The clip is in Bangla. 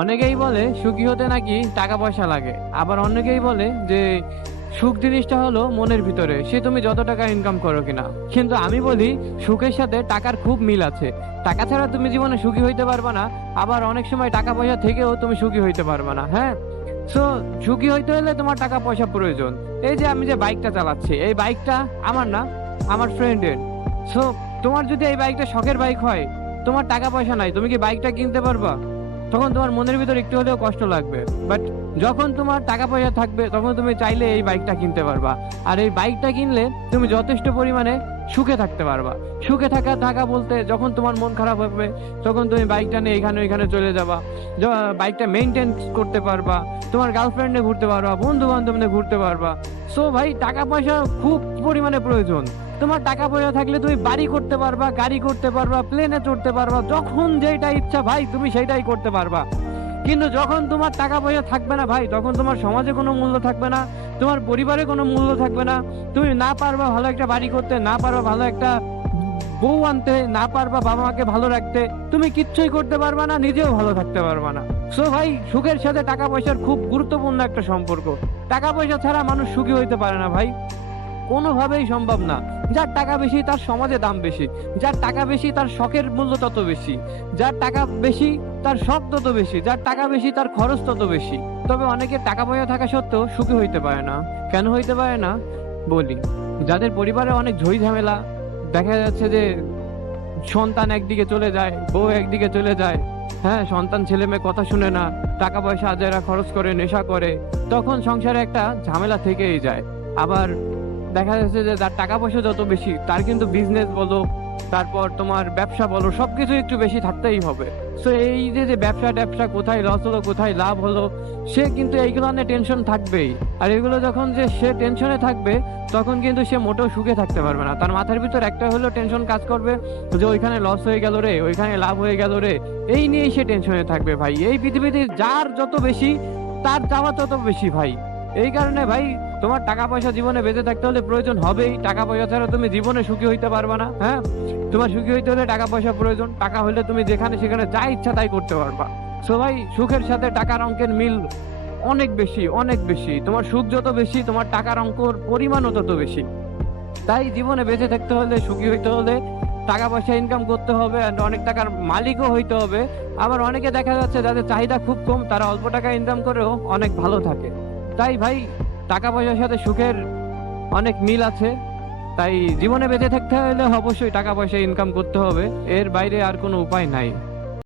অনেকেই বলে সুখী হতে নাকি টাকা পয়সা লাগে। আবার অনেকেই বলে যে, সুখ জিনিসটা হলো মনের ভিতরে, সে তুমি যত টাকা ইনকাম করো কিনা। কিন্তু আমি বলি, সুখের সাথে টাকার খুব মিল আছে। টাকা ছাড়া তুমি জীবনে সুখী হইতে পারবে না, আবার অনেক সময় টাকা পয়সা থেকেও তুমি সুখী হইতে পারবে না হ্যাঁ? সো সুখী হইতে হলে তোমার টাকা পয়সা প্রয়োজন। এই যে আমি যে বাইকটা চালাচ্ছি, এই বাইকটা আমার না, আমার ফ্রেন্ডের সো তোমার যদি এই বাইকটা শখের বাইক হয়, তোমার টাকা পয়সা নাই, তুমি কি বাইকটা কিনতে পারবা? তখন তোমার মনের ভিতর একটু হলেও কষ্ট লাগবে। বাট যখন তোমার টাকা পয়সা থাকবে, তখন তুমি চাইলে এই বাইকটা কিনতে পারবা। আর এই বাইকটা কিনলে তুমি যথেষ্ট পরিমাণে সুখে থাকতে পারবা। সুখে থাকা থাকা বলতে যখন তোমার মন খারাপ হবে, তখন তুমি বাইকটা নিয়ে এখানে ওইখানে চলে যাবা। বাইকটা মেনটেন করতে পারবা। তোমার গার্লফ্রেন্ডে ঘুরতে পারবা বন্ধু বান্ধব ঘুরতে পারবা। সো ভাই, টাকা পয়সা খুব পরিমাণে প্রয়োজন। তোমার টাকা পয়সা থাকলে তুমি বাড়ি করতে পারবা, গাড়ি করতে পারবা প্লেনে চড়তে পারবা, যখন যেটা ইচ্ছা ভাই তুমি সেটাই করতে পারবা। কিন্তু যখন তোমার টাকা পয়সা থাকবে না ভাই, তখন তোমার সমাজে কোনো মূল্য থাকবে না, তোমার পরিবারে কোনো মূল্য থাকবে না। তুমি না পারবা ভালো একটা বাড়ি করতে, না পারবা ভালো একটা বউ আনতে, না পারবা বাবা মাকে ভালো রাখতে। তুমি কিচ্ছুই করতে পারবা না, নিজেও ভালো থাকতে পারবা না। সো ভাই, সুখের সাথে টাকা পয়সার খুব গুরুত্বপূর্ণ একটা সম্পর্ক। টাকা পয়সা ছাড়া মানুষ সুখী হইতে পারে না ভাই। কোনোভাবেই সম্ভব না। যার টাকা বেশি, তার সমাজে দাম বেশি। যার টাকা বেশি, তার শখের মূল্য তত বেশি। যার টাকা বেশি, তার শখ তত বেশি। যার টাকা বেশি, তার খরচ তত বেশি। তবে অনেকে টাকা পয়সা থাকা সত্ত্বেও সুখী হইতে পারে না। কেন হইতে পারে না? বলি, যাদের পরিবারে অনেক ঝই ঝামেলা, দেখা যাচ্ছে যে সন্তান একদিকে চলে যায়, বউ একদিকে চলে যায়। হ্যাঁ সন্তান ছেলে মেয়ে কথা শুনে না টাকা পয়সা আজারা খরচ করে, নেশা করে, তখন সংসারে একটা ঝামেলা থেকেই যায়। আবার দেখা যাচ্ছে যে যার টাকা পয়সা যত বেশি, তার কিন্তু বিজনেস বলো, তারপর তোমার ব্যবসা বলো সবকিছু একটু বেশি থাকতেই হবে। তো এই যে যে ব্যবসা ট্যাবসা কোথায় লস হলো, কোথায় লাভ হলো, সে কিন্তু এইগুলো নিয়ে টেনশন থাকবেই। আর এগুলো যখন যে সে টেনশনে থাকবে, তখন কিন্তু সে মোটেও সুখে থাকতে পারবে না। তার মাথার ভিতর একটা হলেও টেনশন কাজ করবে, যে ওইখানে লস হয়ে গেল রে, ওইখানে লাভ হয়ে গেল রে, এই নিয়েই সে টেনশনে থাকবে ভাই। এই পৃথিবীতে যার যত বেশি, তার যাওয়া তত বেশি ভাই। এই কারণে ভাই, তোমার টাকা পয়সা জীবনে বেঁচে থাকতে হলে প্রয়োজন হবেই। টাকা পয়সা ছাড়া তুমি জীবনে সুখী হইতে পারবে না হ্যাঁ? তোমার সুখী হইতে হলে টাকা পয়সা প্রয়োজন, টাকা হলে তুমি যেখানে সেখানে যা ইচ্ছা তাই করতে পারবা। সো ভাই, সুখের সাথে টাকার অঙ্কের মিল অনেক বেশি অনেক বেশি। তোমার সুখ যত বেশি, তোমার টাকার অঙ্কর পরিমাণও তত বেশি। তাই জীবনে বেঁচে থাকতে হলে, সুখী হইতে হলে টাকা পয়সা ইনকাম করতে হবে and অনেক টাকার মালিকও হইতে হবে। আবার অনেকে দেখা যাচ্ছে যাদের চাহিদা খুব কম, তারা অল্প টাকা ইনকাম করেও অনেক ভালো থাকে। তাই ভাই টাকা পয়সার সাথে সুখের অনেক মিল আছে। তাই জীবনে বেঁচে থাকতে হলে অবশ্যই টাকা পয়সা ইনকাম করতে হবে। এর বাইরে আর কোনো উপায় নাই।